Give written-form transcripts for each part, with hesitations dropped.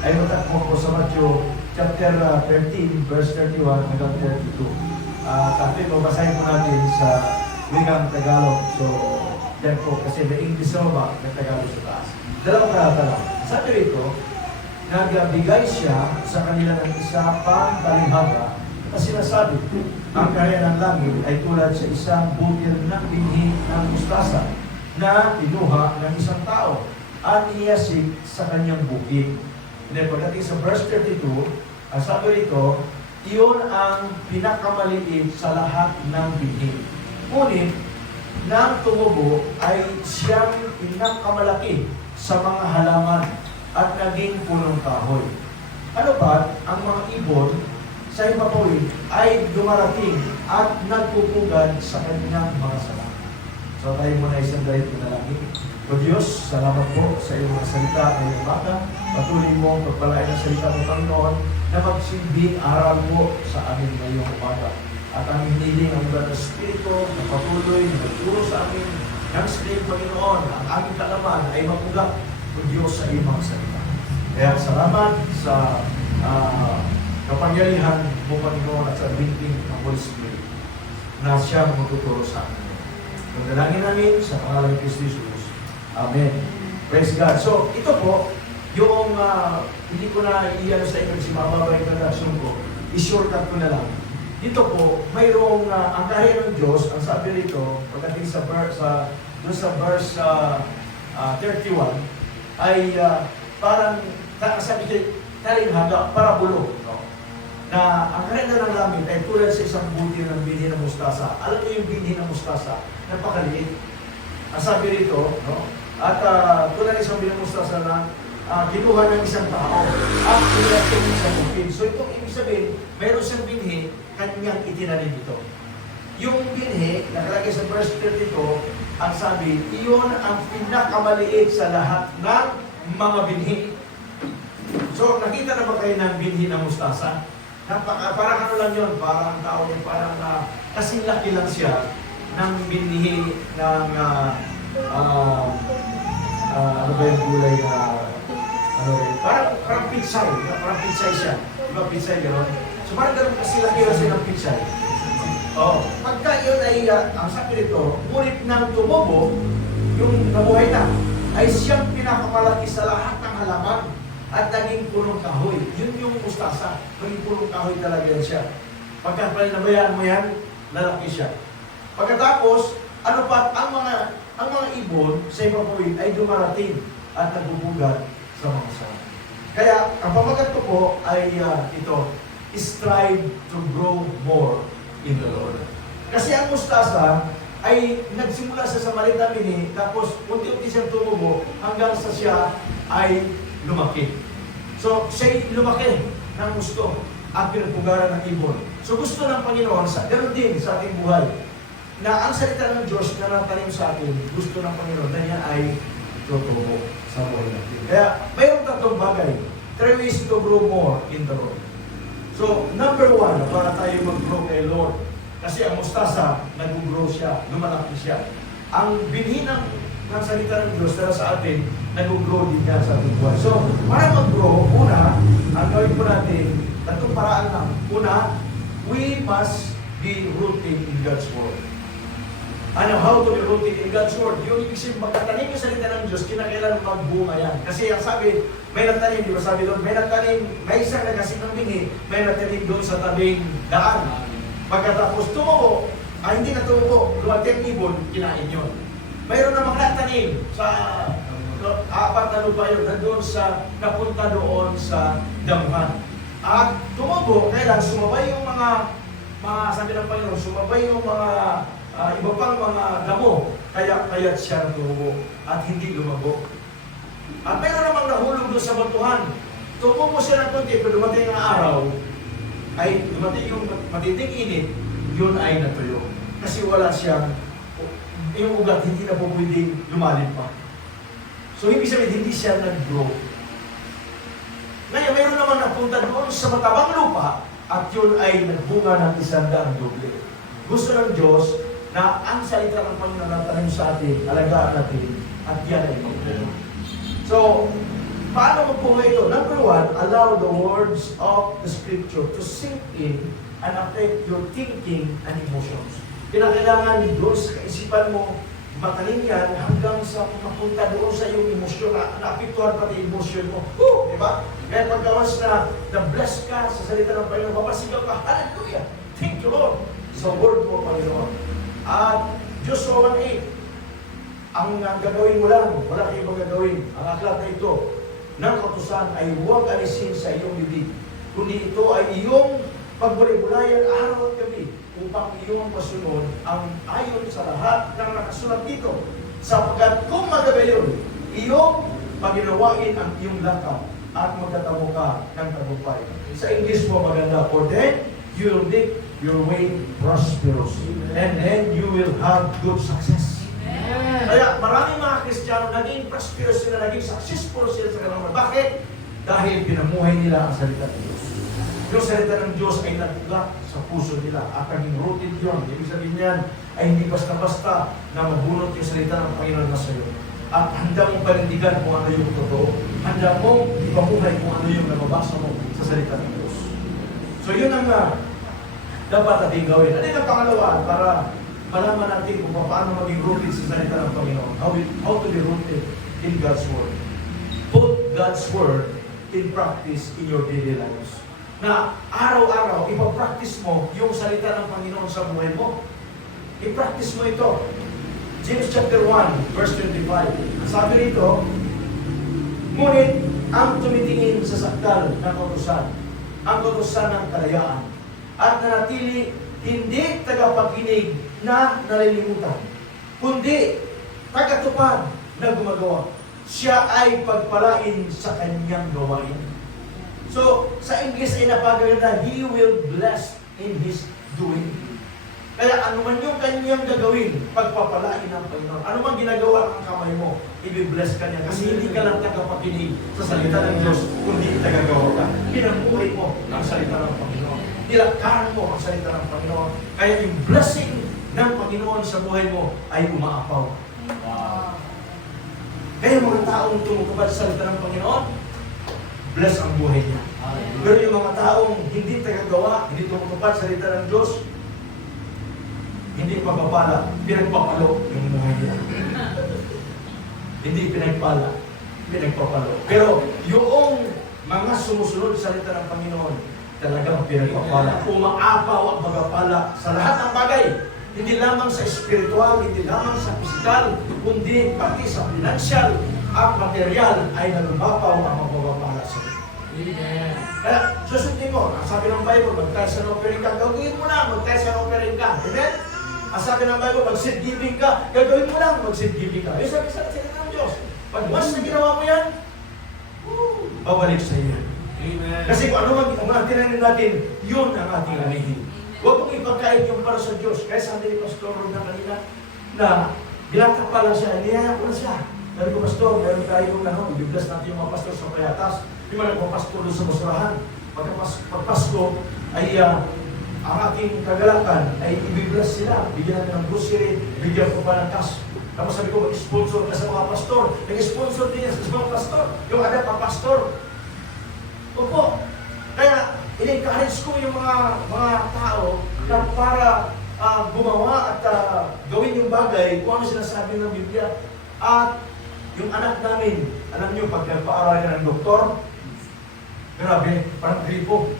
ay matakbo ko sa Matthew chapter 13, verse 31 hanggang 32. Tapos babasahin po natin sa wikang Tagalog. So, yan po, kasi may English na ba, may Tagalog sa taas. Dalawang talata lang. Sabi rito, nagbigay siya sa kanila ng isa pang talinghaga kasi sinasabi, ang kaya ng langit ay tulad sa isang butil ng binhi ng mustasa na pinuha ng isang tao at iyasik sa kanyang bukid. Then pagdating sa verse 32, ang sabi rito, iyon ang pinakamaliit sa lahat ng binhi. Ngunit, nang tumubo ay siyang pinakamalaki sa mga halaman at naging punong kahoy. Ano ba, ang mga ibon sa ipapawid ay dumarating at nagpupugad sa kanyang mga sala. So tayo muna isang dahil pinalangin. O Diyos, salamat po sa iyong mga salita ngayong umaga. Patuloy mo ang pagpalain ng salita ng Panginoon na magsilbing aral po sa amin ngayong umaga. At ang hiniling ang iba ng Espiritu na patuloy na magturo sa amin ng Espiritu Panginoon. Ang aming kalaman ay mapugat o Diyos sa iyong mga salita. Kaya salamat sa kapangyarihan mo Panginoon at sa bingking ng Holy Spirit na siyang magtuturo sa amin. Magdalangin namin sa pangalan ni Kristo Jesus. Amen. Praise God. So, ito po, yung hindi ko na iyan sa inyo kasi mababa yung introduction ko, i-shortcut ko na lang. Dito po, mayroong ang kahit ng Diyos, ang sabi rito, pagdating sa verse 31, ay parang, sabi dito, talinghaga, parabulo. No? Na ang kahit ng langit ay tulad sa isang butil ng binhi ng mustasa. Alam niyo yung binhi ng mustasa, napakaliit. Ang sabi rito, no? At tulad ng isang binhi ng mustasa na kinuha ng isang tao at ilating sa bukid. So itong ibig sabihin, mayroon siyang binhi, kanyang itinanim ito. Yung binhi, nakalagay sa verse 32, ang sabi, iyon ang pinakamaliit sa lahat ng mga binhi. So nakita na ba kayo ng binhi ng mustasa? Parang ano lang yun, parang tao, parang kasing laki lang siya ng binhi ng ano ba yung gulay na parang pitsay siya. Diba pitsay gano'n? So parang gano'n kasi laki lang siya ng pitsay. Pagka yun ay, ang sabi nito, ngunit nang tumubo, yung nabuhay na, ay siyang pinakamalaki sa lahat ng halaman at naging punong kahoy. Yun yung mustasa. Naging punong kahoy talaga yan siya. Pagka nabayaan mo yan, lalaki siya. Pagkatapos, ano pa, ang mga ibon sa ipapawid ay dumarating at nagbubugat sa mga sala. Kaya, ang pamagat ko po ay ito, strive to grow more in the Lord. Kasi ang mustasa ay nagsimula sa maliit na binhi, tapos unti-unti siyang tumubo hanggang sa siya ay lumaki. So, siya'y lumaki ng gusto at pinagpugaran ng ibon. So, gusto ng Panginoon, ganoon din sa ating buhay, na ang salita ng Diyos na natanim sa atin, gusto ng Panginoon na yan ay tutubo sa buhay natin. Kaya, mayroong tatlong bagay. 3 ways to grow more in the Lord. So, number 1, para tayo mag-grow kay Lord. Kasi ang mustasa, nag-grow siya, lumalaki siya. Ang binhi ng salita ng Diyos na sa atin, nag-grow din yan sa ating buhay. So, para mag-grow, una, ang gawin po natin, tatlong paraan lang. Una, we must be rooted in God's Word. Ano, how to be rooted in God's Word? Yung ibig sabihin, magkatanim yung salita ng Diyos, kinakailan magbunga yan. Kasi ang sabi, may nagtanim, di ba sabi doon, may nagtanim, may isang nagasin ng binhi, may nagtanim doon sa tabing daan. Pagkatapos tumubo, hindi na tumubo, lumati ang ibon, kinain yun. Mayroon namang nagtanim sa 4 na lupa yun, napunta doon sa damuhan. At tumubo, kailan sumabay yung mga sabi ng Panginoon, sumabay yung mga iba pang mga damo, kaya siya tumubo at hindi lumago. At mayroon namang nahulog doon sa batuhan. Tumubo siya ng konti, pero dumating ang araw, ay dumating yung matinding init, yun ay natuyo. Kasi wala siyang, yung ugat hindi na po pwedeng lumalim pa. So, ibig sabihin, hindi siya nag-grow. Ngayon, mayroon naman napunta doon sa matabang lupa at yun ay nagbunga ng 100 doble. Gusto ng Diyos na ang salita ng Panginoon na tanim sa atin, alagaan natin, at yan ay mag-grow. So, Paano magbuhay ito? Number one, allow the words of the Scripture to sink in and affect your thinking and emotions. Kinakailangan doon sa kaisipan mo, mataling yan hanggang sa mapunta doon sa iyong emosyon, naapektuhan pati yung emosyon mo. Di ba? Kaya pagkawas na bless ka sa salita ng Panginoon, mapasigaw ka, hallelujah! Thank you, Lord! Sa word mo, Panginoon. At Joshua 1:8, ang gagawin mo lang, wala kang ibang gagawin. Ang aklat na ito ng kautusan ay huwag alisin sa iyong bibig, kundi ito ay iyong pagbulay-bulayan araw at gabi upang iyong masunod ang ayon sa lahat ng nakasulat dito. Sapagkat kung magayon, iyong paginawain ang iyong lakad at magtatamo ka ng tagumpay. Sa English mo maganda, for then you will make your way prosperous and then you will have good success. Kaya maraming mga Kristiyano naging prosperous sila, naging successful sila sa kanilang. Bakit? Dahil pinamuhay nila ang salita ng Diyos. Yung salita ng Diyos ay nagtula sa puso nila at naging rooted yun. Ibig sabihin niyan ay hindi basta-basta na mabunot yung salita ng Panginoon na sa iyo. At handa mong panindigan kung ano yung totoo. Handa mong ipamuhay kung ano yung nababasa mo sa salita ng Diyos. So yun ang dapat natin gawin. Ano yung pangalawa para malaman natin kung paano maging rooted sa salita ng Panginoon. How to be rooted in God's Word. Put God's Word in practice in your daily lives. Na araw-araw, ipapractice mo yung salita ng Panginoon sa buhay mo. I-practice mo ito. James chapter 1, verse 25. Sabi rito, ngunit ang tumitingin sa sakdal ng kautusan, ang kautusan ng kalayaan, at nanatili hindi tagapakinig na nalilimutan, kundi tagatupad na gumagawa. Siya ay pagpalain sa kanyang gawain. So, sa English ay napagaganda, He will bless in His doing. Kaya ano man yung kanyang gagawin, pagpapalain ng Panginoon. Ano man ginagawa ng kamay mo, i-bless ka niya. Kasi hindi ka lang tagapakinig sa salita ng Diyos, kundi tagagawa ka. Pinamuhay mo ang salita ng Panginoon. Nilakaran mo ang salita ng Panginoon. Kaya yung blessing ng Panginoon sa buhay mo ay umaapaw. Wow. Kaya mga taong tumutupad sa salita ng Panginoon, bless ang buhay niya. Pero yung mga taong hindi tagagawa, hindi tumutupad sa salita ng Diyos, hindi pagpapala, pinagpapalo yung buhay niya. Hindi pinagpala, pinagpapalo. Pero yung mga sumusunod sa salita ng Panginoon, talagang pinagpapala. Umaapaw ang pagpapala sa lahat ng bagay. Hindi lamang sa spiritual, hindi lamang sa physical, kundi pati sa financial, ang material ay nalumapaw ang pagpapala sa iyo. Amen. Kaya susundin mo, ang sabi ng Bible, mag-tithe and offering ka, gagawin mo lang, mag-tithe and offering ka. Amen? Ang sabi ng Bible, mag-seed giving ka, gagawin mo lang, mag-seed giving ka. Yung sabi sa salita ng Diyos, pag once na ginawa mo yan, babalik sa iyo. Amen. Kasi kung ano man tinanin natin, yun ang ating anihin. Huwag mong ipagkait yung para sa Diyos. Kaya sabi ni Pastor Ron na kanina, na bilatak pala siya, niyaya ko na siya. Sabi ko, Pastor, meron tayong i-bless natin yung mga pastor sa Payatas. Yung mga nagpapastor doon sa basurahan. Pag Pasko, ay ang ating kagalakan ay i-bless sila. Bigyan natin ng grocery, bigyan ko pa ng cash. Tapos sabi ko, mag-sponsor ka sa mga pastor. Nag-sponsor din yan sa mga pastor. Yung ada pa pastor. Opo. Kaya, in-encourage ko yung mga tao na para gumawa at gawin yung bagay kung ano sinasabi ng Biblia. At yung anak namin, alam nyo, pag nagpa-aral ka ng doktor, grabe, parang gripo.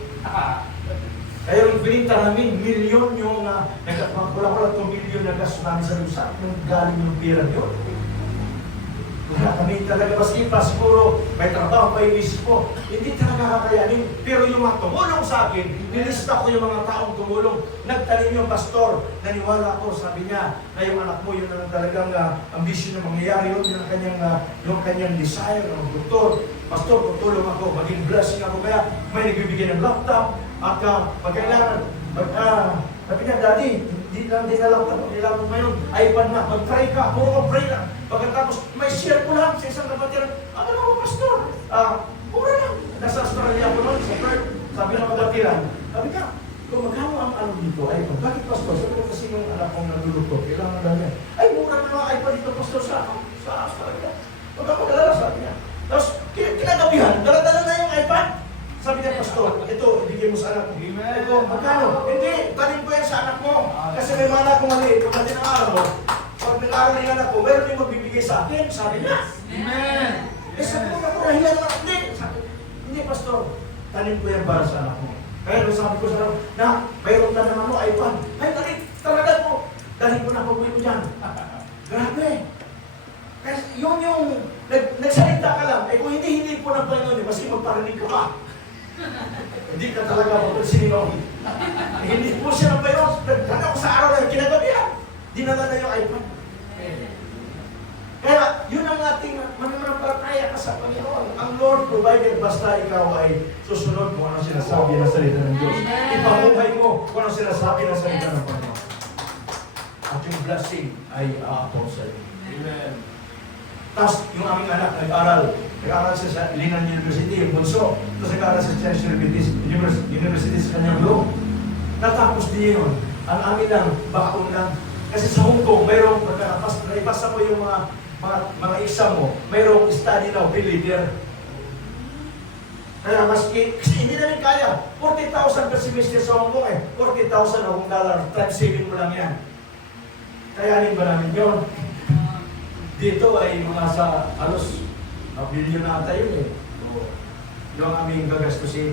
Kaya yung bininta namin, milyon yung kulang-kulang 2 milyon na gasto namin sa lusa, yung galing yung pera nyo. Wala kami talaga, maski pa siguro may trabaho pa yung isip ko, hindi talaga kakayanin. Pero yung mga tumulong sa akin, nilista ko yung mga taong tumulong. Nagtanim yung pastor, naniwala ko, sabi niya, na yung anak mo, yun ang talagang ambisyon na mangyayari, yun yung kanyang desire, ng doktor. Pastor, tutulong ako, maging blessing ako, kaya may nagbibigay ng laptop, at pag kailangan, sabi niya, Daddy, hindi lang laptop, hindi lang ngayon, iPad na, mag-pray ka, puro pray lang. Pagkatapos, may share ko lang sa isang kapatiran, ano mo, Pastor? Mura lang. Nasa Australia ko noon, sa Perth, sabi ng kapatiran, sabi ka, kung magkano ang ano dito, iPad, bakit Pastor? Sabi ko kasi yung anak kong naguluto, kailangan lang niya. Ay, mura na mga iPad dito, Pastor, sa Australia. Pagkapagalala, sabi niya. Tapos, kinagawa mo sa anak mo. Amen. Ito, magkano? Hindi, tanim ko yan sa anak mo. Kasi may mga anak ko maliit, pagdating ng araw, pag nag-aaral yung anak ko, meron yung magbibigay sa akin, sabi niya. Amen. Eh, sabi ko, kapurahilan naman, hindi. Sabi, hindi, pastor, tanim ko yan para sa anak mo. Kaya nung sabi ko sa anak, na, mayroon ka naman mo, iPad. Ay, talaga po. Dahil ko na pag-uwi mo dyan. Grabe. Kasi yung nagsalita ka lang, eh kung hindi po ng Panginoon, maski magparinig ka pa. Hindi ka talaga magpasinino. Hindi po siya ng Panginoon. Nagkana ko sa araw na yung kinagabihan. Dinala na yung iPad. Kaya yun ang ating mananampalataya ka sa Panginoon. Ang Lord provided basta ikaw ay susunod kung ano sinasabi ng salita ng Diyos. Ipamuhay mo kung ano sinasabi ng salita ng Panginoon. At yung blessing ay aapaw sa iyo. Amen. Tapos yung aming anak nag-aral siya sa Linan University, yung bunso. Tapos nag-aral sa Chinese University sa kanyang room. Natapos din yun. Ang amin lang, baon lang. Kasi sa Hong Kong, mayroong naipasa mo yung mga exam mo, mayroong study now, be leader. Kaya maski, kasi hindi namin kaya. 40,000 per semester sa Hong Kong eh. 40,000 na $1. Times 7 mo lang yan. Kayanin ba namin yun? Dito ay mga sa halos bilyon na ata yun eh. So, yung aming gagastusin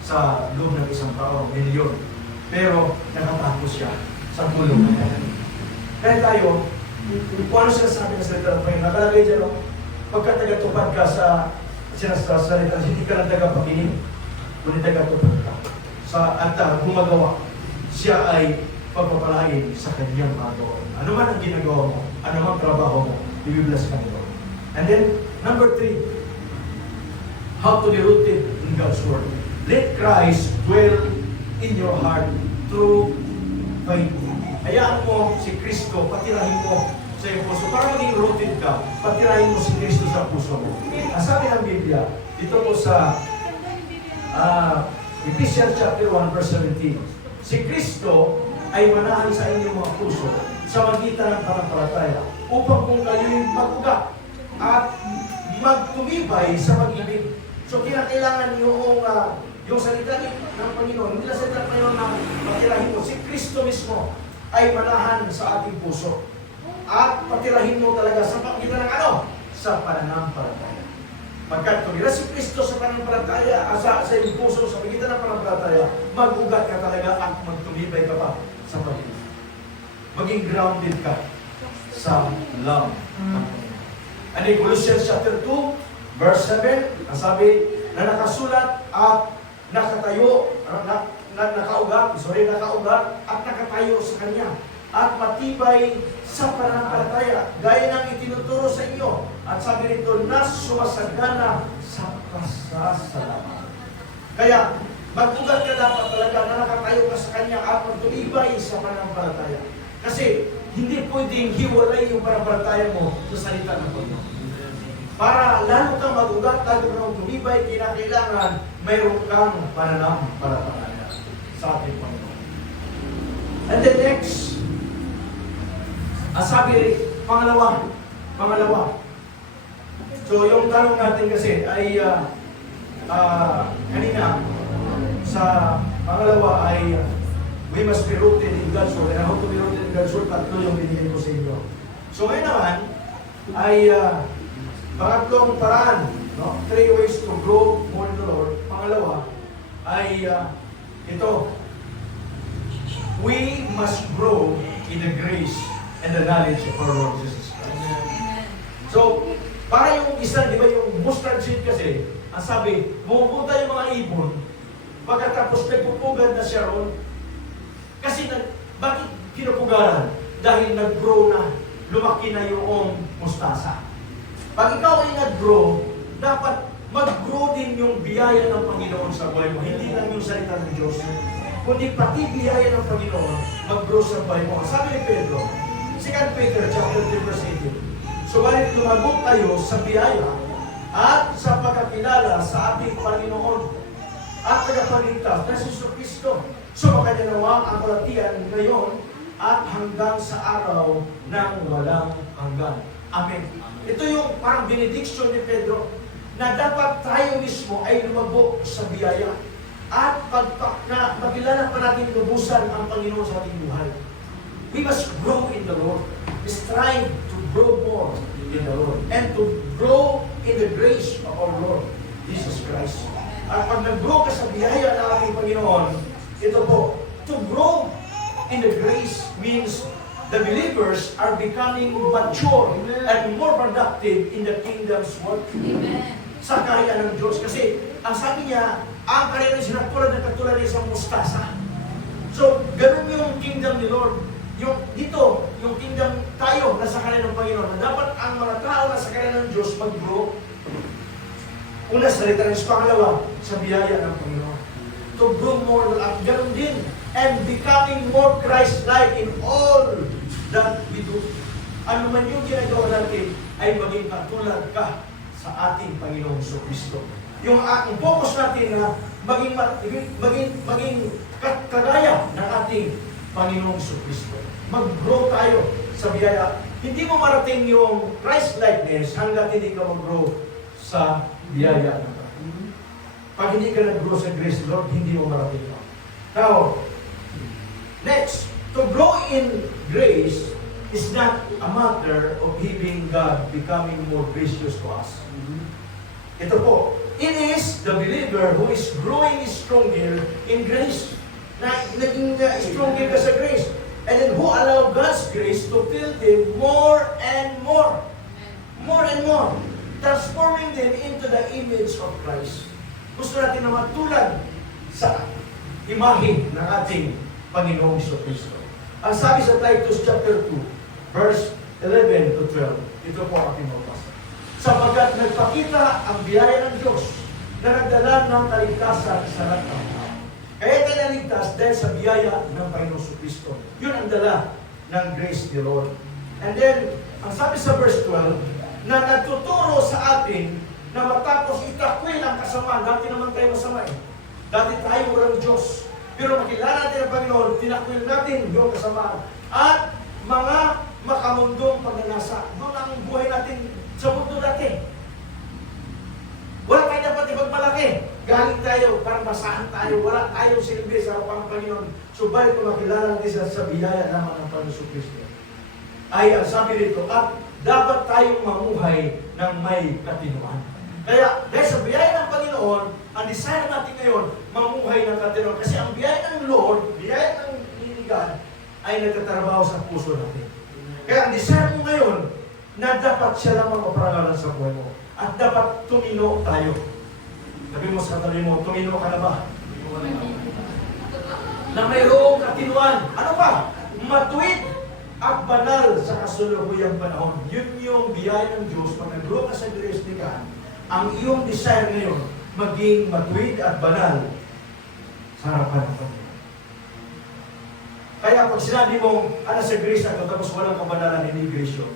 sa loob ng isang taon, milyon. Pero nakatapos siya sa tulong. Kaya tayo, kung ano sinasabi ng salita ng Panginoon, nakalagay dyan, no? Pagka tagatupad ka sa sinasalita, hindi ka lang tagapakinig, kundi tagatupad ka. At gumagawa, siya ay pagpapalain sa kanyang mga doon. Ano man ang ginagawa mo, ano man trabaho mo, i-bless ka nito. And then, number 3, how to be rooted in God's Word. Let Christ dwell in your heart through faith. Hayaan mo si Kristo, patirahin mo sa iyong puso. Para maging rooted ka, patirahin mo si Kristo sa puso mo. Ang sabi ng Biblia, dito po sa Ephesians chapter 1 verse 17, si Kristo ay manahan sa inyong mga puso sa magitan ng pananampalataya upang kung kayo'y mag-ugat at magtumibay sa pag-ibig. So kinakailangan yung salita ng Panginoon, hindi lang salita ng Panginoon na patirahin mo. Si Kristo mismo ay manahan sa ating puso. At patirahin mo talaga sa pagitan ng ano? Sa pananampalataya. Pagkat tumira si Kristo sa pananampalataya, sa iyong puso, sa pagitan ng pananampalataya, mag-ugat ka talaga at magtumibay ka pa sa pag-ibig. Maging grounded ka sa love. And in Colossians chapter 2, verse 7, ang sabi na nakasulat at nakatayo, nakaugat at nakatayo sa Kanya at matibay sa pananampalataya gaya ng itinuturo sa inyo at sabi rito na sumasagana sa pasasalamat. Kaya mag-ugat ka dapat talaga na nakatayo ka sa Kanya at magtumibay sa pananampalataya. Kasi hindi pwedeng hiwalay yung pananampalataya mo sa salita ng Panginoon. Para lalo kang mag-ugat, lalo kang tumibay, kinakailangan mayroon kang pananampalataya sa ating Panginoon. And then next, sabi, pangalawa. So yung tanong natin kasi ay kanina sa pangalawa ay we must be rooted in God's Word. And how to be rooted in God's Word, tatlo yung binigay ko sa inyo. So ngayon naman ay pangatlong paraan, no? 3 ways to grow more in the Lord. Pangalawa ay ito. We must grow in the grace and the knowledge of our Lord Jesus Christ. So, para yung isa, di ba yung mustard seed kasi, ang sabi, bumupunta yung mga ibon, pagkatapos nagpupugan na siya ron. Kasi bakit kinupugaran? Dahil nag-grow na, lumaki na yung mustasa. Pag ikaw ay nag-grow, dapat mag-grow din yung biyaya ng Panginoon sa buhay mo. Hindi lang yung salita ng Diyos, kundi pati biyaya ng Panginoon, mag-grow sa buhay mo. Sabi ni Pedro, 2 Peter chapter 3 verse 18, subalit lumago tayo sa biyaya at sa pagkakilala sa ating Panginoon at tagapagligtas na si Kristo. So makanya nawa ang kalatian ngayon at hanggang sa araw ng walang hanggan. Amen. Ito yung parang benediction ni Pedro na dapat tayo mismo ay lumago sa biyaya. at na makilala pa natin lubusan ang Panginoon sa ating buhay. We must grow in the Lord. Strive to grow more in the Lord and to grow in the grace of our Lord Jesus Christ. At pag nag-grow ka sa biyaya ng ating Panginoon, ito po, to grow in the grace means the believers are becoming mature and more productive in the kingdom's work. Amen. Sa kaharian ng Diyos. Kasi, ang sabi niya, ang kaharian ng sinatulad na katulad ng isang mustasa. So, ganun yung kingdom ni Lord. Yung dito, yung kingdom tayo na sa kaharian ng Panginoon, na dapat ang mga tao na sa kaharian ng Diyos mag-grow. Una, sa salita ng Diyos. Pangalawa, sa biyaya ng Panginoon. To grow more at ganun din. And becoming more Christ-like in all that we do. Ano man yung ginagawa natin ay maging katulad ka sa ating Panginoong Kristo. Yung focus natin na maging kagaya ng ating Panginoong Kristo. Mag-grow tayo sa biyaya. Hindi mo marating yung Christ-likeness hanggat hindi ka mag-grow sa biyaya. Pag hindi ka nag-grow sa grace, Lord, hindi mo marating ito. Now, next, to grow in grace is not a matter of having God becoming more gracious to us. Ito po, it is the believer who is growing stronger in grace. Na naging stronger ka sa grace. And then who allow God's grace to fill them more and more. More and more. Transforming them into the image of Christ. Gusto natin na matulad sa imahe ng ating Panginoong Kristo. Ang sabi sa Titus chapter 2, verse 11 to 12, ito po ang ating mabasa. Sapagkat nagpakita ang biyaya ng Diyos na nagdala ng kaligtasan sa lahat ng tao. Kaya tayo naligtas dahil sa biyaya ng Panginoong Kristo. Yun ang dala ng grace ni Lord. And then, ang sabi sa verse 12, na nagtuturo sa atin na matapos itakwil ang kasamaan. Dati naman tayo masama eh. Dati tayo walang Diyos. Pero makilala natin ang Panginoon, tinakwil natin yung kasamaan. At mga makamundong pagnanasa. Doon ang buhay natin sa mundo natin. Wala tayo dapat ipagmalaki. Galing tayo, parang masahan tayo. Wala tayong silbi sa harapan ng Panginoon. Subalit kung makilala natin sa biyaya naman ng Panginoon Kristo. Ay, ang sabi rito, at dapat tayong mamuhay ng may katinuan. Kaya, dahil sa biyaya ng Panginoon, ang desire natin ngayon, mamuhay ng katinuan. Kasi ang biyaya ng Lord, biyaya ng God, ay nagtatrabaho sa puso natin. Kaya ang desire mo ngayon, na dapat siya lang maparangalan sa buhay mo. At dapat tumino tayo. Sabi mo sa katabi mo, tumino ka na ba? Na mayroong katinuan. Ano pa? Matuwid at banal sa kasulukuyang panahon. Yun yung biyaya ng Diyos. Pag nag-grow ka sa grace ni God, ang iyong desire ngayon, maging matuwid at banal sa harapan ng Panginoon. Kaya pag sinabi mong, sa grace ako, tapos walang kabanalan, hindi grace yun.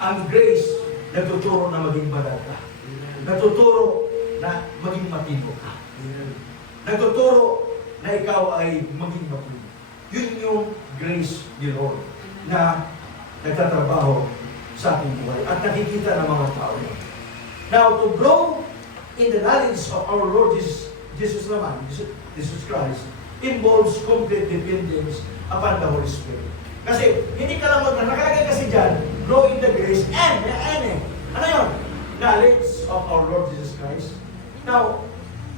Ang grace, nagtuturo na maging banal ka. Nagtuturo na maging matino ka. Nagtuturo na ikaw ay maging matuwid. Yun yung grace ni Lord na nagtatrabaho sa ating buhay at nakikita ng mga tao. Now, to grow in the knowledge of our Lord Jesus Christ involves complete dependence upon the Holy Spirit. Kasi, hindi ka lang nakalagay kasi dyan, grow in the grace and ano yun? Knowledge of our Lord Jesus Christ. Now,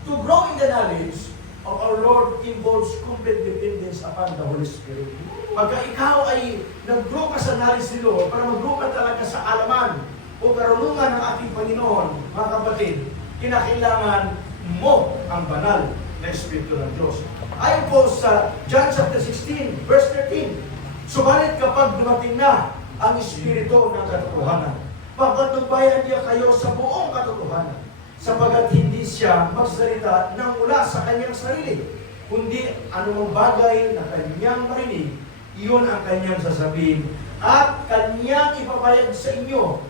to grow in the knowledge of our Lord involves complete dependence upon the Holy Spirit. Pagka ikaw ay nag-grow ka sa knowledge ni Lord, para mag-grow ka talaga sa alaman o karunungan ng ating Panginoon, mga kapatid, kinakailangan mo ang banal na Espiritu ng Diyos. Ayon po sa John chapter 16, verse 13, subalit kapag dumating na ang Espiritu ng katotohanan, pagkatubayan niya kayo sa buong katotohanan, sapagat hindi siya magsalita ng mula sa kanyang sarili, kundi anumang bagay na kanyang marinig, iyon ang kanyang sasabihin, at kanyang ipapayag sa inyo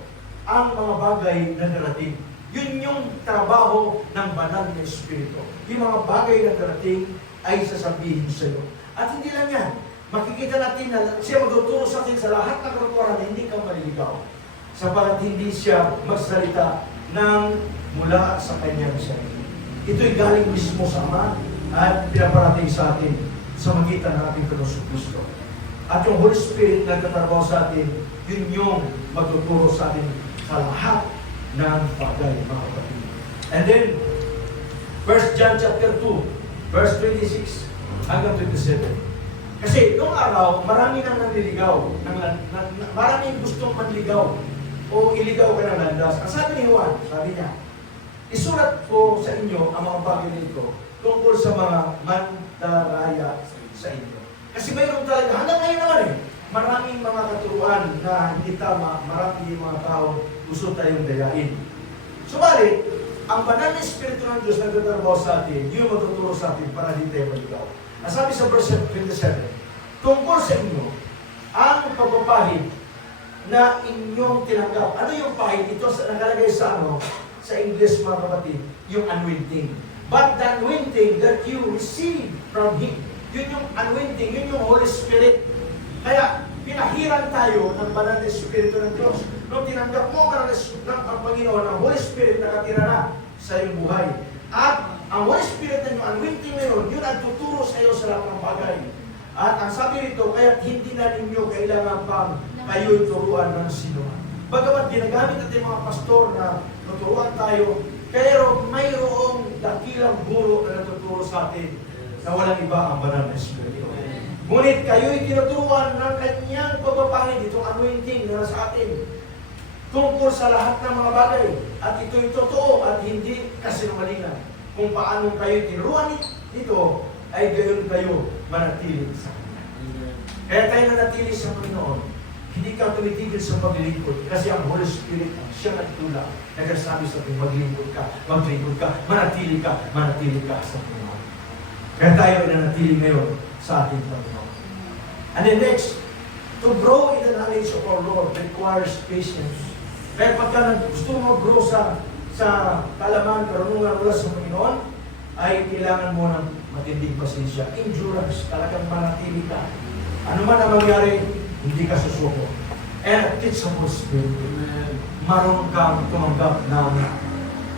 ang mga bagay na darating. Yun yung trabaho ng banal na Espiritu. Yung mga bagay na darating ay sasabihin sa iyo. At hindi lang yan, makikita natin na siya magtuturo sa atin sa lahat ng katotohanan na hindi ka maliligaw, sapagat hindi siya magsalita ng mula sa kanyang sarili. Ito'y galing mismo sa Ama at pinaparating sa atin sa magitan ng ating Panginoon Kristo. At yung Holy Spirit na nagtatrabaho sa atin, yun yung magtuturo sa atin sa lahat ng bagay, mga kapatid. And then, 1 John chapter 2, verse 26 hanggang 27. Kasi noong araw, marami nang nanliligaw, maraming gustong manligaw o iligaw ka ng landas. Ang sabi ni Juan, sabi niya, isulat ko sa inyo ang mga bagay nito tungkol sa mga mandaraya sa inyo. Kasi mayroon talaga, hanggang ngayon naman maraming mga katuruan na hindi tama, maraming mga tao gusto tayong dayain. Subalit, ang banal na Espiritu ng Diyos na nagtatrabaho sa atin, yung matuturo sa atin para hindi tayo maligaw. Ang sabi sa verse 27, tungkol sa inyo, ang pagpapahid na inyong tinanggap. Ano yung pahid? Ito nakalagay sa sa English, mga kapatid, yung anointing. But the anointing that you receive from Him, yun yung anointing, yun yung Holy Spirit. Kaya, pinahiran tayo ng banal na Espiritu ng Diyos. Nung tinanggap mo ka ng Panginoon, ang Holy Spirit nakatira na sa iyong buhay. At ang Holy Spirit na yung anointing ngayon, yun ang tuturo sa iyo sa lahat ng bagay. At ang sabi rito, kaya hindi na ninyo kailangan pang kayo'y turuan ng sino. Bagamat ginagamit natin mga pastor na tuturuan tayo, pero mayroong dakilang guro na natuturo sa atin na walang iba ang banal na Espiritu. Ngunit kayo'y tinuturuan ng kanyang pagpapahid, itong anointing na sa atin, tungkol sa lahat ng mga bagay. At ito'y totoo at hindi kasinungalingan. Kung paano kayo'y tinuruan nito, ay gayon kayo manatili sa Kanya. Kaya tayo nanatili sa Panginoon. Hindi ka tumitigil sa paglilingkod kasi ang Holy Spirit ang siyang nagtulak. Nagsasabi sa atin, maglingkod ka, manatili ka sa Panginoon. Kaya tayo ay nanatili ngayon sa ating Panginoon. And then next, to grow in the knowledge of our Lord requires patience. Kaya pagka gusto mo grow sa kalaman, karunungan mula sa Panginoon, ay kailangan mo ng matinding pasensya. Endurance, talagang manatili ka. Ano man ang mangyari, hindi ka susuko. And teachable spirit. Marunong kang tumanggap ng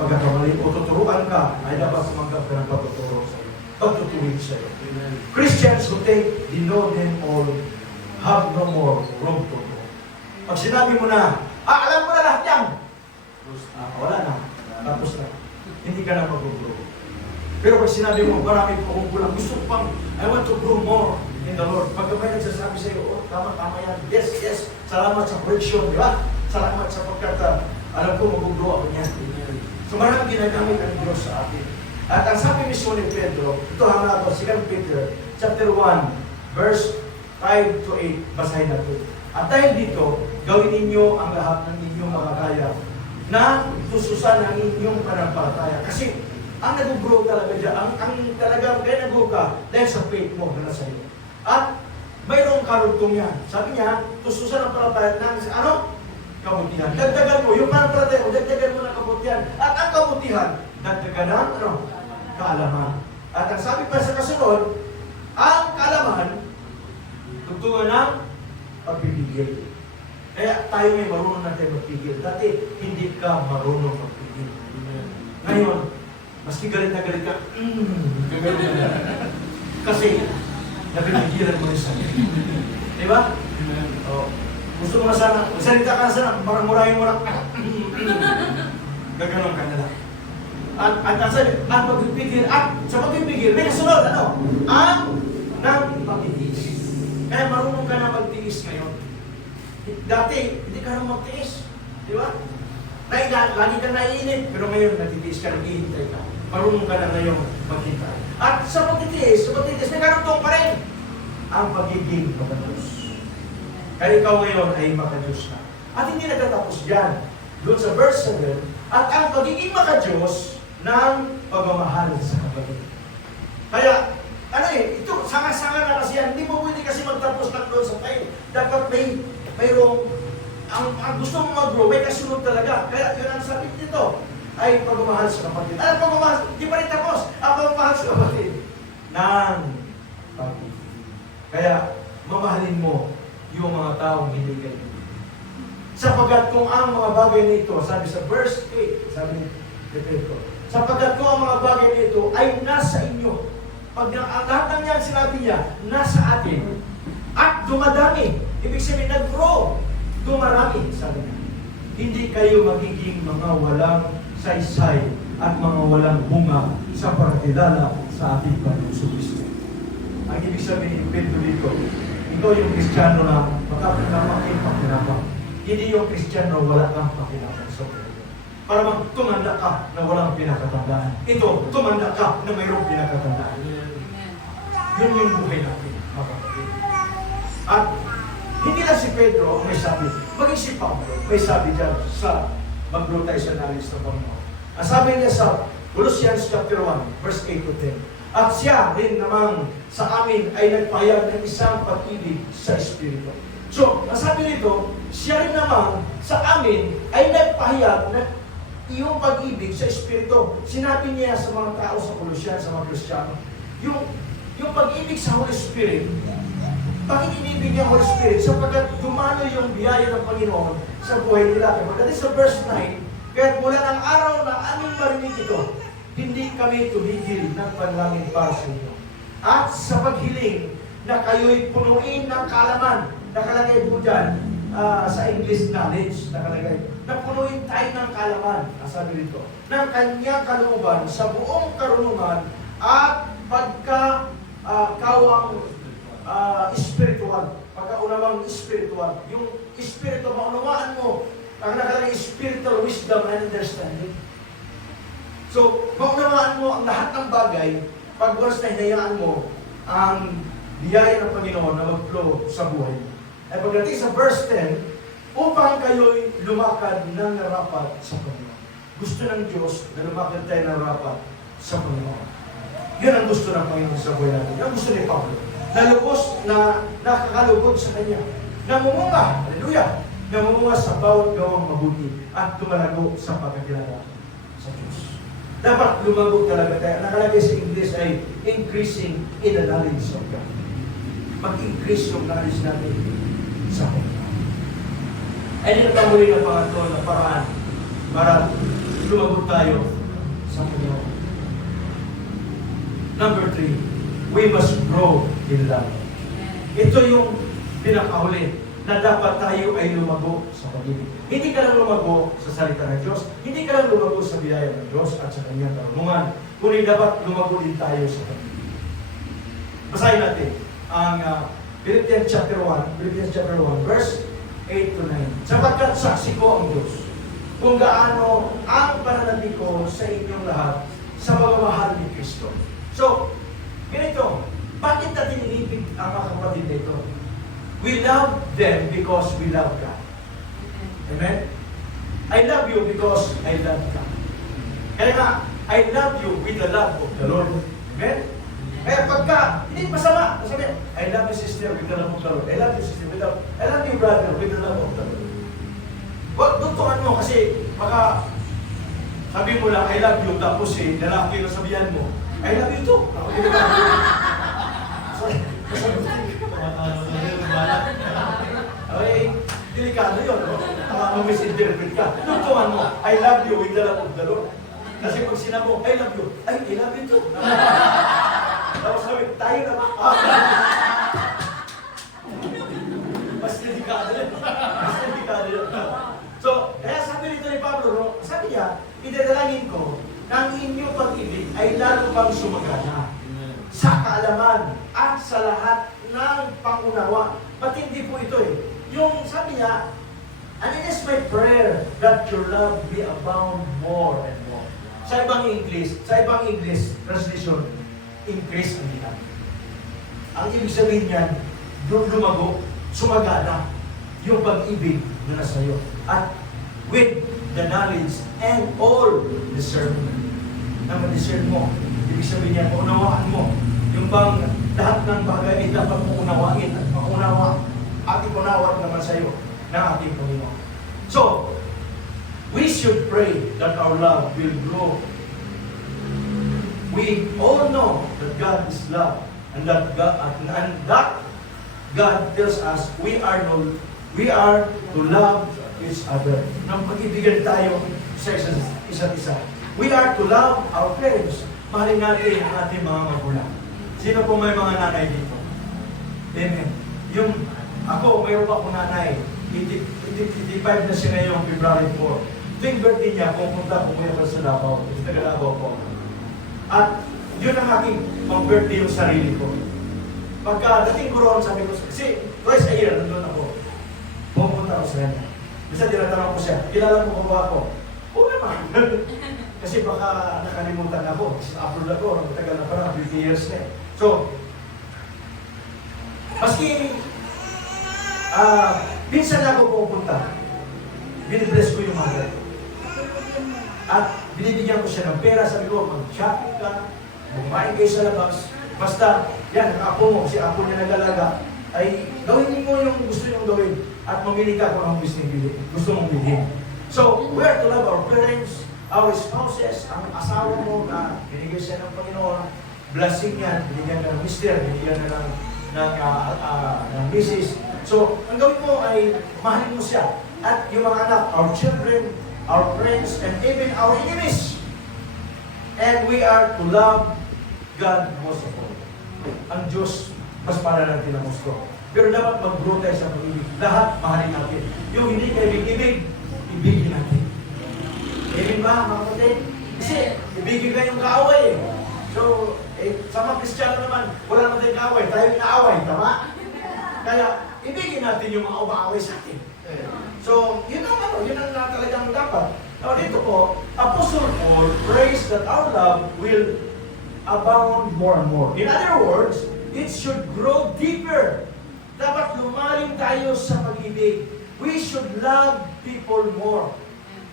pagkakamali o tuturuan ka, ay dapat tumanggap ka ng pagtuturo sa iyo. Pagtutuwid sa iyo. Christians who take the know them all have no more room to go. Pag sinabi mo na, alam mo na lahat yan. Wala na. Tapos na. Hindi ka na mag-grow. Pero pag sinabi mo, marami po akong kulang. Gusto ko pang, I want to grow more in the Lord. Pag may nagsasabi sa iyo, oh, tama yan. Yes, yes. Salamat sa correction, di ba? Salamat sa pagkata. Alam ko, mag-grow ako niyan. So maraming ginagamit ang Diyos sa atin. At ang sabi mismo ni Pedro, ito hanga ako, 2 Peter, chapter 1, verse 5 to 8, basahin natin. At dahil dito, gawin ninyo ang lahat ng inyong makakaya na tususan ng inyong panampalataya. Kasi, ang nag-grow talaga dyan, ang talagang kaya nag-grow ka dahil sa faith mo na nasa iyo. At mayroong karugtong yan. Sabi niya, tususan ang palataya ng kabutihan. Dagdagan mo, yung panampalataya mo, dagdagan mo ng kabutihan. At ang kabutihan, dagdagan ng kaalaman. At ang sabi pa sa kasunod, ang kaalaman, tugtungan ng pagpipigil. Kaya tayo may marunong natin magpigil. Dati, hindi ka marunong magpigil. Ngayon, maski galit na galit ka, kasi, napipigilan mo rin sa iyo. Diba? Oh. Gusto mo na sana, magsalita ka na sana, marang-murahin mo lang, gaganon ka na lang. At sabi, ang pagpipigil, at sa pagpipigil, may kasunod, ang pagtitiis. Kaya marunong ka na magtiis ngayon. Dati, hindi ka na magtiis. Di ba? Lagi ka naiinip, pero ngayon natitiis ka, naghihintay ka. Marunong ka na ngayon maghintay. At sa pagtitiis, may karugtong pa rin ang pagiging makadiyos. Kaya ikaw ngayon ay makadiyos na. At hindi nagtatapos dyan. Doon sa verse 7, at ang pagiging makadiyos ng pagmamahal sa kapatid. Kaya, ito, sanga-sanga na kasi yan. Hindi mo pwede kasi magtapos lang doon sa tayo. Dapat mayroong, ang gusto mo mag-grow, may kasunod talaga. Kaya yun ang sabi dito, ay pagmamahal sa kapatid. Ano pagmamahal? Di pa rin tapos. Ang pagmamahal sa kapatid ng pag-ibig. Kaya, mamahalin mo yung mga taong hindi kayo. Sapagat kung ang mga bagay na ito, sabi sa verse 8, sabi ni Pedro, Sapagkat ko ang mga bagay nito ay nasa inyo. Pag ang lahat ng yan sinabi niya, nasa atin. At dumadami. Ibig sabihin, nag-grow. Dumarami, sabi niya. Hindi kayo magiging mga walang saysay at mga walang bunga sa pagkilala sa ating Panginoon Kristo. Ang ibig sabihin, Pedro dito, ikaw yung Kristiyano na makapinapak. Hindi yung Kristiyano wala kang pakinapang sa Panginoon. Para tumanda ka na walang pinakatandaan. Ito, tumanda ka na mayroong pinakatandaan. Yun yung buhay natin, mga kapatid. At hindi lang si Pedro ang may sabi, maging si Pablo, may sabi dyan sa mag-grow tayo sa knowledge ng Panginoon. Ang sabi niya sa Colossians chapter 1, verse 8 to 10, at siya rin namang sa amin ay nagpahayag ng isang pag-ibig sa Espiritu. So, ang sabi nito, siya rin namang sa amin ay nagpahayag ng iyong pag-ibig sa Espiritu. Sinabi niya sa mga tao sa Colossians, sa mga Kristiyano, yung pag-ibig sa Holy Spirit, bakit inibig niya Holy Spirit? Sapagkat dumalo yung biyaya ng Panginoon sa buhay nila. That is sa verse 9, kaya mula ng araw na aming marinig ito, hindi kami tumigil ng panalangin para sa inyo. At sa paghiling na kayo'y punuin ng kaalaman, nakalagay po dyan sa English knowledge, nakalagay, na punuin tayo ng kaalaman, sabi dito, ng kanyang kalooban sa buong karunungan at pagkakawang spiritual, pagkaunawang spiritual. Yung spiritual, maunawaan mo, ang nakalagay spiritual wisdom and understanding. So, maunawaan mo ang lahat ng bagay, pag once na hinayaan mo ang biyaya ng Panginoon na mag-flow sa buhay. At pagdating sa verse 10, upang kayo'y lumakad ng narapat sa Panginoon. Gusto ng Diyos na lumakad tayo ng narapat sa Panginoon. Yan ang gusto ng Panginoon sa buhay natin. Yan ang gusto ni Pablo. Nalubos na nakakalugod sa Kanya. Namumunga, hallelujah, namumunga sa bawat gawang mabuti at tumalago sa pagkakilala sa Diyos. Dapat lumago talaga tayo. Nakalagay sa English ay increasing in the knowledge of God. Mag-increase yung knowledge natin sa Panginoon. Ay nagkamuli na pangatlo na paraan para lumago tayo sa Panginoon. Number 3, we must grow in love. Ito yung pinakahuli na dapat tayo ay lumago sa pag-ibig. Hindi ka lang lumago sa salita ng Diyos, hindi ka lang lumago sa biyaya ng Diyos at sa kanyang karunungan, kundi dapat lumago din tayo sa pag-ibig. Basahin natin ang Philippians chapter 1, verse 8 to 9. Sapagkat saksi ko ang Diyos kung gaano ang pananabik ko sa inyong lahat sa pagmamahal ni Kristo. So, ganito, bakit natin inibig ang mga kapatid nito? We love them because we love God. Amen? I love you because I love God. Kaya nga, I love you with the love of the Lord. Amen? Kaya pagka, hindi masama. Sabi, I love you sister with the love of the Lord. I love you sister with the love. I love you brother with the love of the Lord. Huwag duntungan mo kasi baka sabi mo lang, I love you, tapos lalaki na sabihan mo, I love you too. Ako din ba? Sorry. Okay, delikado yun, no? Misinterpret ka. Tuntungan mo, I love you with the love of the Lord. Kasi pag sinabi mo, I love you, I love you too. Tapos sabi, tayo na ba? Mas delikado yun. Mas delikado yun. So, kaya sabi nito ni Pablo, no? Sabi niya, idadalangin ko na ang inyong pag-ibig ay lalo pang sumagana sa kaalaman at sa lahat ng pangunawa. Pati hindi po ito Yung sabi niya, and it is my prayer that your love be abound more and more. Sa ibang English translation, increase ang ginamit. Ang ibig sabihin niyan, lumago, sumagana yung pag-ibig na nasa iyo. At with the knowledge and all discernment. Na ma-discern mo, ibig sabihin niya, maunawaan mo. Yung bang lahat ng bagay ay dapat mo unawain at maunawa at ipunawat naman sa iyo ng ating Panginoon. So, we should pray that our love will grow. We all know that God is love and that God tells us we are to love each other. Nang pag-ibigan tayo sa isa't isa. We are to love our parents. Mahalin natin ang ating mga magulang. Sino po may mga nanay dito? Amen. Yung ako, mayroon pa akong nanay. 85 na siya ngayong February 4. Tuwing birthday niya, pumunta ko ngayon sa Davao. Taga-Davao po. At yun ang aking pang-birthday yung sarili ko. Pagka dating ko roon, sabi ko, kasi twice a year, nandun ako. Pumunta ako sa kanya. Bisa tinatanong ko siya, kilala mo ko ba ako? Oo naman. Kasi baka nakalimutan ako. Upload ako, nagtagal na parang 50 years na. So, maski minsan na ako pupunta, binibless ko yung mother. At binibigyan ko siya ng pera, sabi ko, mag-shopping ka, bumain kayo sa labas. Basta, yan, ang apo mo, si apo niya nag-alaga, ay gawin mo yung gusto niyong gawin at mamili ka kung anong gusto mong bilhin. So, we are to love our parents, our spouses, ang asawa mo na binigay siya ng Panginoon, blessing yan, binigyan ka ng mister, binigyan ka ng misis. So, ang gawin mo ay mahalin mo siya. At yung mga anak, our children, our friends, and even our enemies. And we are to love God most of all. Ang Diyos, mas para natin ang gusto. Pero dapat mag-grow tayo sa pag-ibig. Lahat, mahalin natin. Yung hindi kayo ibig-ibig, ibigin natin. Amen ba, mga kapatid? Kasi, ibigin kayong kaaway eh. So, sa mga Kristiyano naman, wala naman tayong kaaway. Tayo inaaway, tama? Kaya, ibigin natin yung mga umaaway sa atin. So, yun ang talagang dapat. Now, dito po, Apostle Paul prays that our love will abound more and more. In other words, it should grow deeper. Dapat lumalim tayo sa pag-ibig. We should love people more.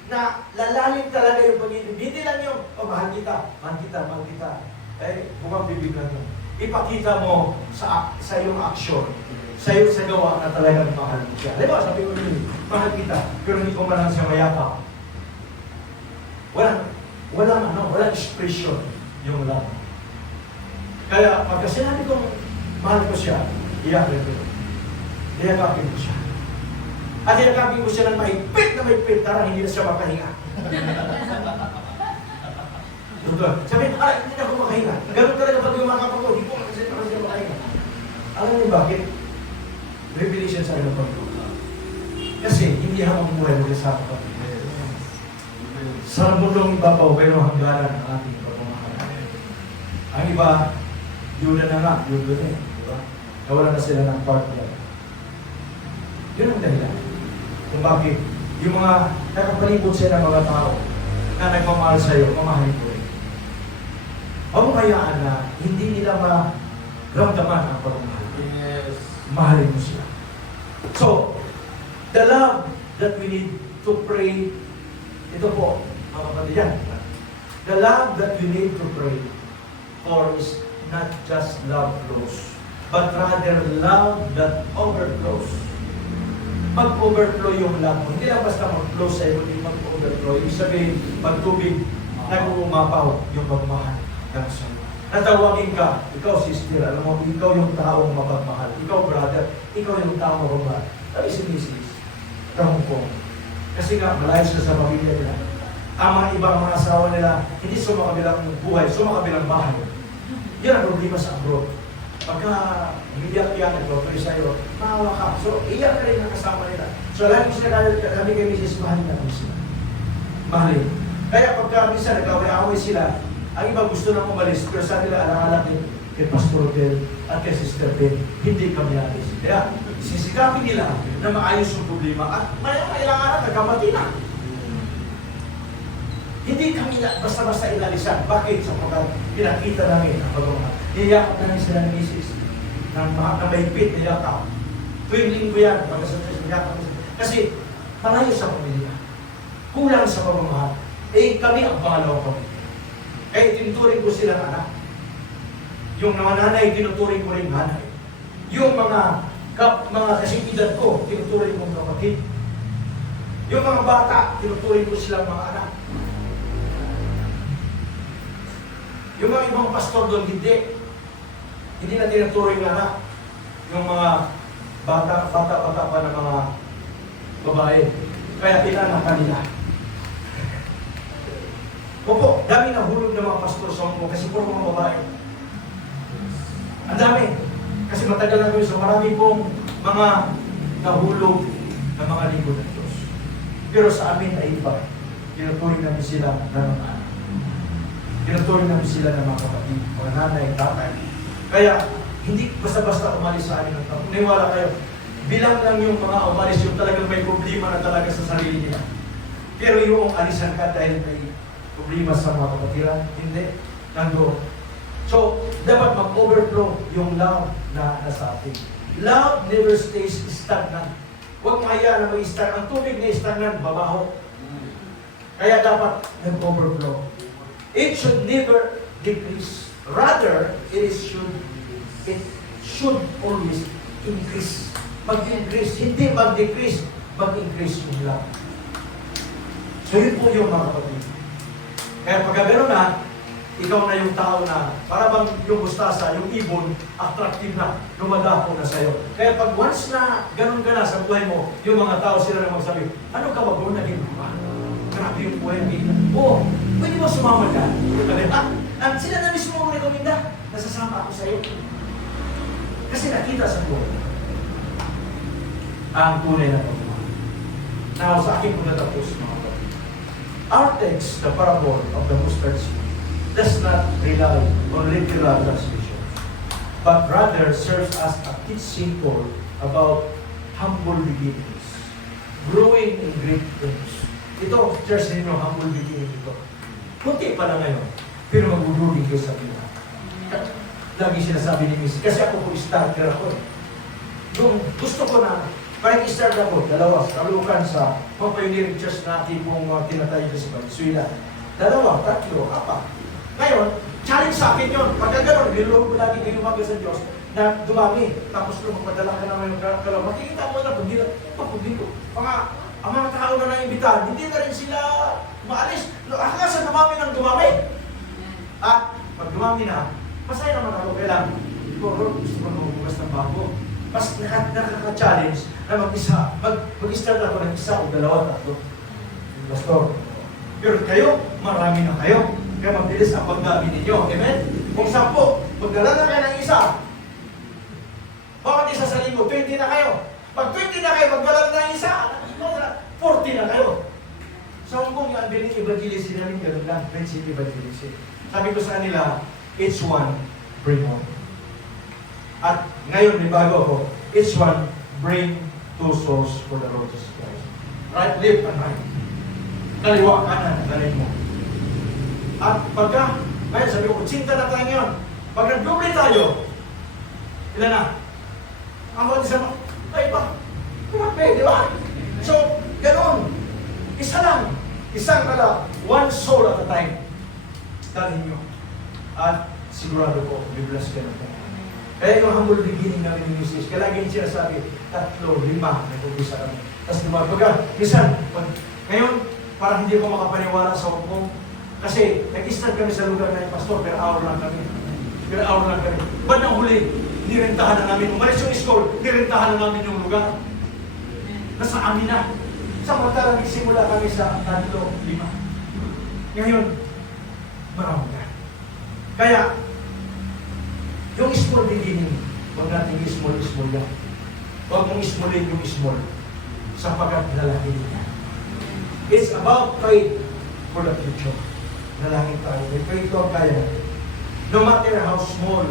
Na lalalim talaga yung pag-ibig. Hindi lang yung, mahal kita, mahal kita, mahal kita. Bukang bibig lang yun. Ipakita mo sa iyong aksyon, sa iyong sa gawa na talagang mahal mo siya. Diba, sabi ko rin, mahal kita, pero hindi ko man lang siya mayapa. Walang expression yung love. Kaya, pagka sinabi kong mahal ko siya, iyakapin ko siya. At iyakapin ko siya ng mahigpit na mahigpit, tarang hindi na siya makahinga. Sabi, hindi na ako makahinga. Ganun talaga pag yung mga kapag ko, hindi ko kasi na siya makahinga. Alam niyo bakit? Revelation sa ilang pagkuha. Kasi hindi habang buhay mo sa kapag. Sa mundong ibabaw, mayroong hangganan ang ating pagmamahal. Ang iba, yun na nga, yun doon eh. Diba? Nawala na sila ng partner. Yun ang dahilan. Kung bakit, yung mga nakapalibot sila ng mga tao na nagmamahal sa'yo, mamahalin ko rin. Mabumayaan na hindi nila maramdaman ang pagmamahal. Yes. Mahalin mo sila. So, the love that we need to pray, ito po, mga kapatid yan. The love that we need to pray for is not just love flows, but rather love that overflows. Mag-overflow yung love mo. Hindi lang basta mag-flow sa iyo, hindi mag-overflow. Ibig sabihin, pag-tubig, nag-uumapaw yung pagmahal ng sa'yo. Natawagin ka, ikaw sister, alam mo, ikaw yung taong mapagmahal. Ikaw brother, ikaw yung taong mapagmahal. Sabi si Mrs. Kahungkong. Kasi nga, malayo sila sa pamilya nila. Ang mga ibang mga asawa nila, hindi sumakabilang buhay, sumakabilang bahay. Yan ang problema sa abroad. Pagka umiyak yan, nag-offer sa'yo, maawa ka. So, iyak ka rin ang kasama nila. So, lagi sila kami kay Mrs. Mahalin na kami sila. Mahalin. Kaya pagka minsan nag-away-away sila, ang iba gusto nang umalis, pero sa nila alang-alang kay Pastor Del at kay Sister Ben, hindi kami alis. Kaya, sisikapin nila na maayos yung problema at kailangan nagkamati na. Hindi kami basta-basta inalisan. Bakit? Sapagkat pinakita namin ang pagmamahal. Niyakap namin sila ng misis na mahigpit na yakap. Tuwing linggo yan, kasi malayo sa pamilya. Kulang sa pagmamahal. Kami ang pangalawang pamilya. Tinuturing ko silang anak. Yung mga nanay, tinuturing ko rin nanay. Yung mga kasing edad ko, tinuturing kong kapatid. Yung mga bata, tinuturing ko silang mga anak. Yung mga ibang pastor doon, hindi na tinuturing na anak. Yung mga bata pa ng mga babae. Kaya inanak nila. Opo, mga pastor sa Hong Kong kasi puro mga babae. Ang dami. Kasi matagal na kayo, so marami pong mga nahulog na mga lingkod ng Diyos. Pero sa amin ay iba. Tinuturing namin sila na mga anak. Tinuturing namin sila ng mga kapatid, mga nanay, tatay. Kaya, hindi basta-basta umalis sa amin ng tao. Niwala kayo, bilang lang yung mga umalis yung talagang may problema na talaga sa sarili nila. Pero yung alisan ka dahil may problema sa mga kapatiran, hindi. Nandoon. So, dapat mag-overflow yung love na nasa atin. Love never stays stagnant. Huwag mahayaan na mag-stagnant. Ang tubig na stagnant, babaho. Kaya dapat nag-overflow. It should never decrease. Rather, it should always increase. Mag-increase, hindi mag-decrease. Mag-increase yung love. So, yun po yung mga kapatid. Kaya pagka gano'n na, ikaw na yung tao na, para bang yung mustasa, yung ibon, attractive na, lumadako na sa'yo. Kaya pag once na ganun ka na sa buhay mo, yung mga tao sila na magsabi, ano ka ba bro, naging ba? Grabe yung buhay mo. Oo, pwede mo sumama ka. At sila na mismo mo rekomenda, nasasama ako sa'yo. Kasi nakita sa buhay ang tunay na pagmamahal. Now, sa akin po natapos, mga kapatid. Our text, the parable of the mustard seed, does not rely on literal translation, but rather serves as a teaching tool about humble beginnings, growing in great things. Ito, church ninyo, humble beginning ito. Kunti pa na ngayon, pero magudulin kayo sa buhay. Lagi sinasabi ni Miss, kasi ako po starter ako. Yung gusto ko na, parang start ako, dalawa, talukan sa pioneering church na ating pong tinatayo sa Venezuela. Dalawa, tatlo, apat. Ngayon, challenge sa akin yun. Pagka gano'n, nilulog ko lagi kayo umaga sa Diyos na dumami. Tapos nung magpadala ka naman yung kalaw, makikita mo na pag dito. Ang mga tao na naimbitahan, hindi na rin sila maalis. Hanggang sa dumami ng dumami. At pag dumami na, masaya naman ako. Kailangan, gusto ko mabubugas ng bago. Mas nakaka-challenge na mag-start ako ng isa o dalawa, tatlo. Pastor. Pero kayo, marami na kayo. Kaya mabilis ang pagdami ninyo. Amen? Kung 10, magdala na kayo ng isa. Bakit isa sa linggo? 20 na kayo. Pag 20 na kayo, magdala na ng isa. 40 na kayo. So, kung yung unveiling evangelism namin, gano'n lang. Friendship evangelism. Sabi ko sa kanila, each one, bring one. At ngayon, may bago ako. Each one, bring 2 souls for the Lord Jesus Christ. Right, left and right. Kaliwa, kanan, galing mo. At pagka, ngayon sabi ko, 80 na tayo ngayon. Pag nag-double tayo, ilan na? Ang mga isa mo, ay ba? Kumapay, di ba? So, ganoon. Isa lang. Isang kala, 1 soul at a time. Dalhin nyo. At sigurado ko, bibless ka na po. Kaya yung humble beginning namin ni Mrs. Kaya lagi siya sabi, 3, 5, nag-ubisa kami. Tapos dumabaga, minsan, ngayon, parang hindi ko makapaniwala sa Hong Kong. Kasi nag-start kami sa lugar na yung pastor, per hour lang kami. Bandang huli, nirentahan na namin. Umalis yung school, nirentahan na namin yung lugar. Nasa amin na. Samantalang nagsimula kami sa 3, 5. Ngayon, marami na. Kaya, yung small beginning, huwag natin small yan. Huwag mong smallin yung small. Sapagkat lalaki niya. It's about faith for the future. Nalangin tayo. May faith ko ang kaya natin. No matter how small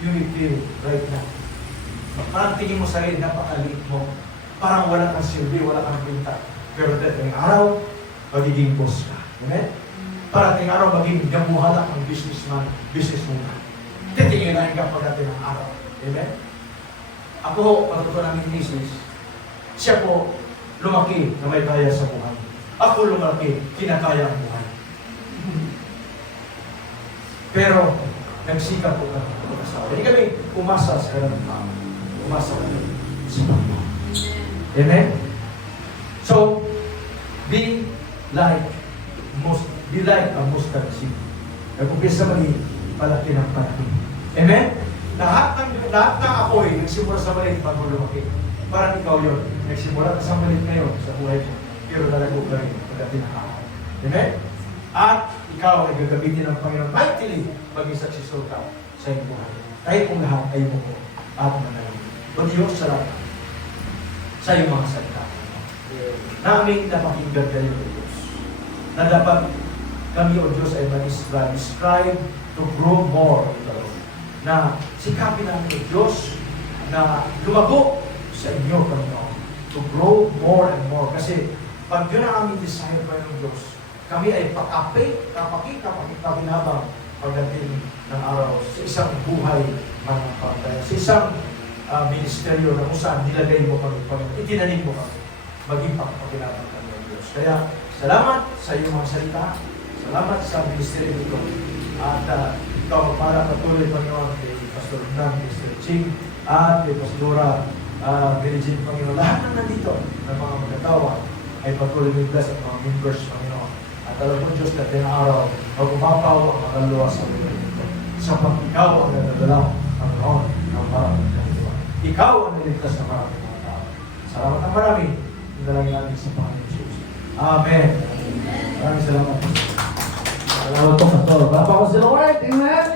you may feel right now. Parang tingin mo sarili, napakaliit mo. Parang wala kang silbi, wala kang pinta. Pero dating araw, magiging boss ka. Amen? Parating araw, maging gamuhala kang businessman. Titingin ka pagdating ng araw. Amen? Ako, patuto namin ni Mrs. Siya po, lumaki na may kaya sa buhay. Ako lumaki, kinakaya ang buhay. Pero, nagsikap po kami. Hindi kami umasa sa kanang tao. Umasa kami sa Panginoon. Amen? So, be like a mustard seed. Nag-umpisa mali, palaki ng palaki. Amen? Lahat ng apoy, nagsimula sa maliit bago lumaki. Parang ikaw yun. Nagsimula ka sa maliit ngayon sa buhay mo. Pero nalago ka rin pagdating ng araw. Amen? At ikaw ay gagamitin ng Panginoon mightily maging successful ka sa iyong buhay. Tayo kong lahat ay mo ko at manalangin. O Diyos, salamat sa iyong mga salita. Naming napakinggan kayo, O Diyos, na dapat kami, O Diyos, ay mag-strive to grow more in the Lord. Na sikapin namin, O Diyos, na lumago sa inyo, Panginoon. To grow more and more. Kasi pag yun ang aming desire, Panginoon Diyos, kami ay pakinabang pagdating ng araw sa isang buhay mananampalataya, sa isang ministeryo na kung saan nilagay mo kami, Panginoon, itinanim mo kami, maging pakinabang kami, O Diyos. Kaya, salamat sa iyong mga salita, salamat sa ministeryo nito, at ikaw para patuloy, Panginoon, kay Pastor Nan, Mr. Ching, at kay Pastora Virgin, Panginoon, lahat na nandito ng mga magkatawa ay patuloy ng bless at mga members, Panginoon. At alam mo, Diyos, na tinaraw, mag-umapaw ang mga luwa sa mga ito. Sa ikaw ang nadadala, Panginoon, ng maraming katuwa. Ikaw ang niligtas ng maraming mga tao. Salamat ang marami. Inalangin natin sa Panginoon Jesus. Amen. Maraming salamat. Salamat po, Pastor. Papa ko si Lord. Amen.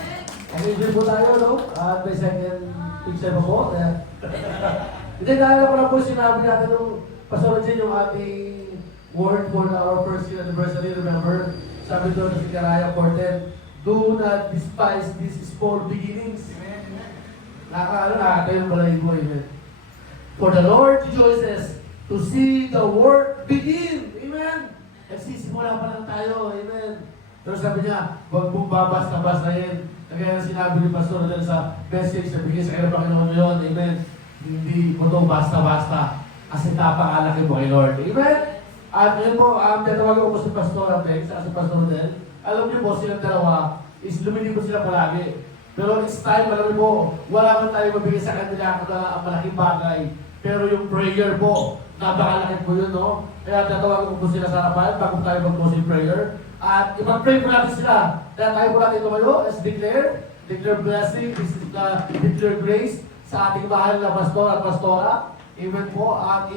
Mag-enjoy po tayo, no? At may second picture po po. Hindi, dahil ko lang po sinabi natin nung Pastor Jin, yung ating word for our first year anniversary. Remember, sabi doon sa Karaya 4:10, do not despise these small beginnings. Nakakayo pala yung boy. For the Lord rejoices to see the work begin. Amen. Nagsisimula pa lang tayo. Amen. Pero sabi niya, huwag mong babasta-bastahin. Kaya sinabi ni Pastor dahil sa message na bigay sa kanya Panginoon yun. Amen. Hindi mo ito basta-basta. Kasi napakalaki mo kay Lord. Amen. At yun po, tatawagan ko po si Pastor Apex at si Pastor Del. Alam niyo po, silang dalawa is lumilipot sila palagi. Pero it's time, alam niyo po, wala man tayo mabigay sa kanila na malaking bagay. Pero yung prayer po, napakalaki po yun, no? Kaya tatawagan ko po sila sa harapan bago tayo mag-closing prayer. At ipag-pray po natin sila. Kaya tayo po natin tumayo as declare blessing, declare grace sa ating mahal na pastor at pastora. Amen po. At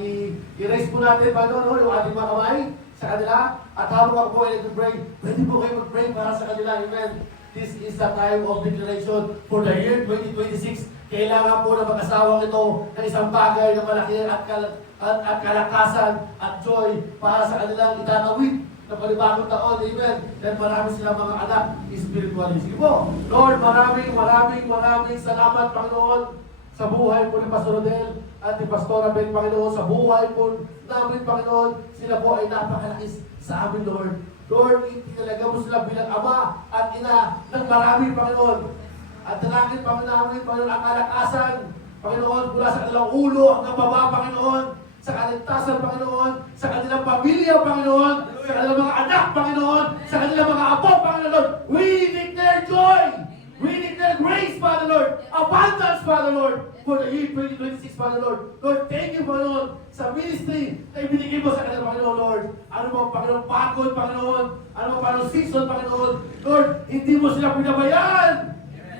i-raise po natin pa no, yung ating mga kamay sa kanila. At habang ako po ay nag-pray, pwede po kayo mag-pray para sa kanila. Amen. This is the time of declaration for the year 2026. Kailangan po na mag-asawang ito ng isang bagay na malaki at kalakasan at joy para sa kanilang itatawid na panibagong taon. Amen. Then marami silang mga anak spiritually. Sige po. Lord, maraming salamat, Panginoon, sa buhay po ni Pastor Rodel at ni Pastora Ben, Panginoon, sa buhay po namin, Panginoon. Sila po ay napakalakis sa amin, Lord. Lord, itinalaga mo sila bilang ama at ina ng marami, Panginoon. At dalangin, Panginoon, ang kalakasan, Panginoon, mula sa kanilang ulo hanggang baba, Panginoon, sa kaligtasan, Panginoon, sa kanilang pamilya, Panginoon, sa kanilang mga anak, Panginoon, sa kanilang mga apo, Panginoon. We declare joy! We declare grace, Father Lord, abundance, Father Lord, for the year 2026, Father Lord. Lord, thank you, Panginoon, sa ministry na ibinigay mo sa kanila, Panginoon, Lord. Ano mo, Panginoon, pagod, Panginoon. Ano mo, Panginoon, season, Panginoon. Lord, hindi mo sila pinabayaan.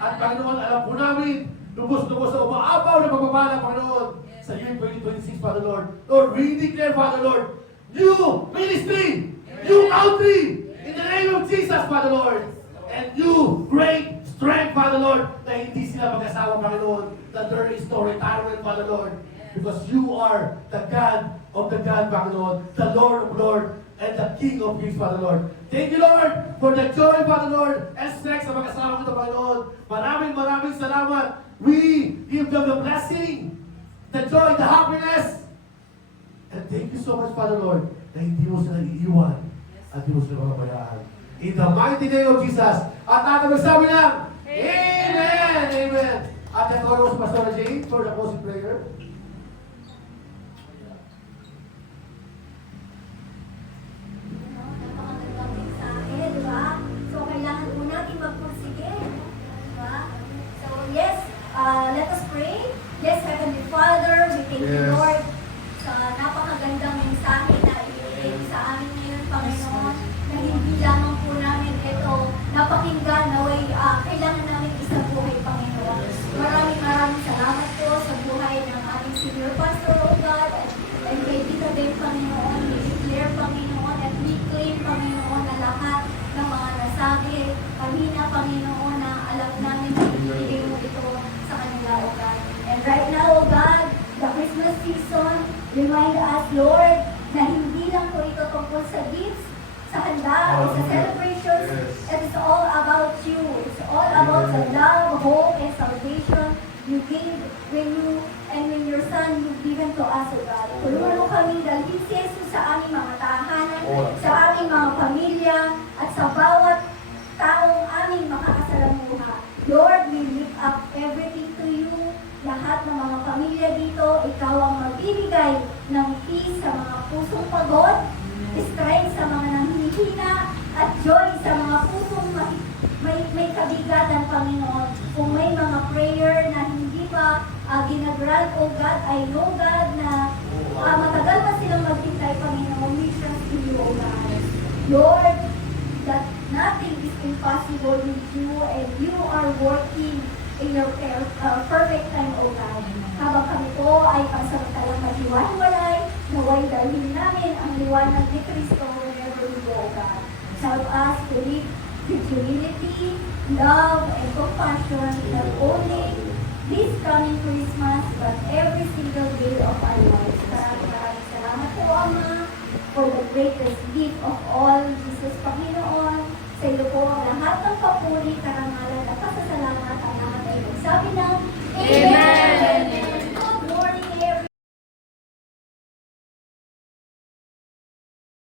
At Panginoon, alam po namin, lubos-lubos na umaapaw na pagpapala, Panginoon, sa year 2026, Father Lord. Lord, we declare, Father Lord, new ministry, new country, in the name of Jesus, Father Lord. And new great strength, Father Lord, na hindi sila mag-asawa, Panginoon, that there is no retirement, Father Lord, because you are the God of the God, Panginoon, the Lord of Lords, and the King of Kings, Father Lord. Thank you, Lord, for the joy, Father Lord, and strength sa mag-asawa ko, Panginoon. Maraming salamat. We give them the blessing, the joy, the happiness. And thank you so much, Father Lord, na hindi mo sila iiwan at hindi mo sila makabayaan. In the mighty name of Jesus. At natin magsabi lang, Amen! Amen! At ito ako si Pastor Jane for the closing prayer. Napakagandang mensahe, di ba? So, kailangan po natin magpursige. Di ba? So, yes, let us pray. Yes, Heavenly Father, we thank you, Lord, sa napakagandang mensahe na ibigay sa amin ngayon, Panginoon, na hindi lamang po namin ito napakinggan na kailangan namin isang buhay, Panginoon. Maraming salamat po sa buhay ng ating Remind us, Lord, na hindi lang po ito tungkol sa gifts, sa handa, o sa celebrations. It is all about you. It's all about the love, hope, and salvation you gave when your Son you've given to us, O God. Tulungan mo kami dalhin si Jesus sa aming mga tahanan, sa aming mga pamilya, at sa bawat taong aming makakasalamuha. Lord, we lift up everything to you. Lahat ng mga pamilya dito, ikaw ang magbibigay ng peace sa mga pusong pagod, strength sa mga nanghihina, at joy sa mga pusong may kabigatan, Panginoon. Kung may mga prayer na hindi pa ginagrant, O God, I know, God, na matagal pa silang maghintay, Panginoon. We trust in you, O God. Lord, that nothing is impossible with you, and you are working in your perfect time, O God. Habang kami po ay pansamantalang maghiwa-hiwalay, naway dalhin namin ang liwanag ni Kristo wherever we go, O God. Help us to live with humility, love, and compassion, not only this coming Christmas, but every single day of our lives. Maraming salamat po, Ama, for the greatest gift of all, Jesus, Panginoon.